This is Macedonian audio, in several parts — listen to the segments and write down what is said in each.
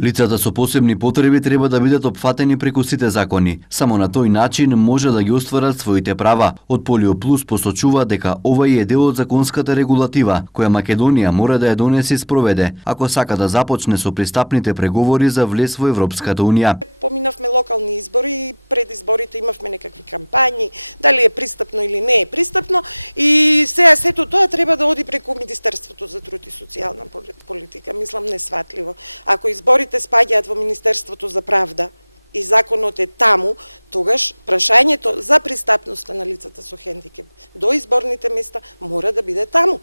Лицата со посебни потреби треба да бидат опфатени преку сите закони. Само на тој начин може да ги остварат своите права. Од Полио Плюс посочува дека овој е дел од законската регулатива, која Македонија мора да ја донесе и спроведе, ако сака да започне со пристапните преговори за влез во Европската унија. Поминавме локални избори и пред изборите имавме некакви кампањи, дали е пристапно или не е пристапно, и сега сето тоа треба да оди преку Министерството за труд и социјална политика. Мислам несватливо. Ако изборите спаѓаат во Министерството за правда и законот е таму, тогаш прашањето за пристапноста на лицата со хендикеп до изборните места мора да биде таму.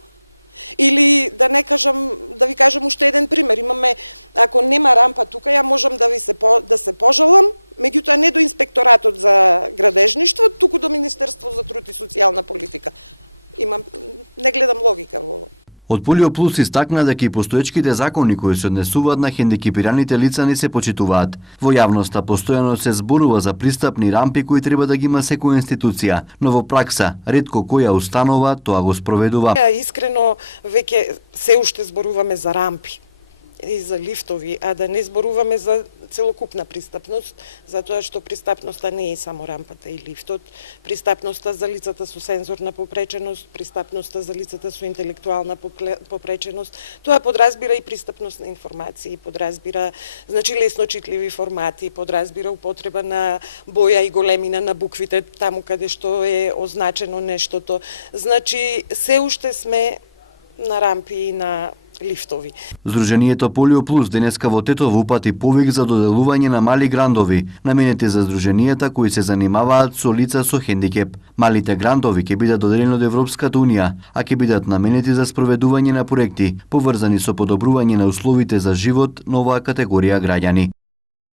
Или да не кажам, да ви кажам уште еден пример. Имаме, ако нема рампа тука, ја можам да се пожалам, меѓутоа не до инспекторатот за градежништво, туку до Министерство за труд и социјална политика. Не гледам логика во ово. Од Полио Плюс истакна дека и постоечките закони кои се однесуваат на хендикепираните лица не се почитуваат. Во јавноста постојано се зборува за пристапни рампи кои треба да ги има секоја институција, но во пракса ретко која установа тоа го спроведува. Искрено веќе се уште зборуваме за рампи и за лифтови, а да не зборуваме за целокупна пристапност, затоа што пристапноста не е само рампата и лифтот, пристапноста за лицата со сензорна попреченост, пристапноста за лицата со интелектуална попреченост, тоа подразбира и пристапност на информации, подразбира лесно читливи формати, подразбира употреба на боја и големина на буквите таму каде што е означено нештото. Значи, се уште сме на рампи и на лифтови. Здруженијето Полио Плюс денеска во Тетово упати повик за доделување на мали грантови, наменети за здруженијата кои се занимаваат со лица со хендикеп. Малите грантови ќе бидат доделени од Европската унија, а ќе бидат наменети за спроведување на проекти поврзани со подобрување на условите за живот на оваа категорија граѓани.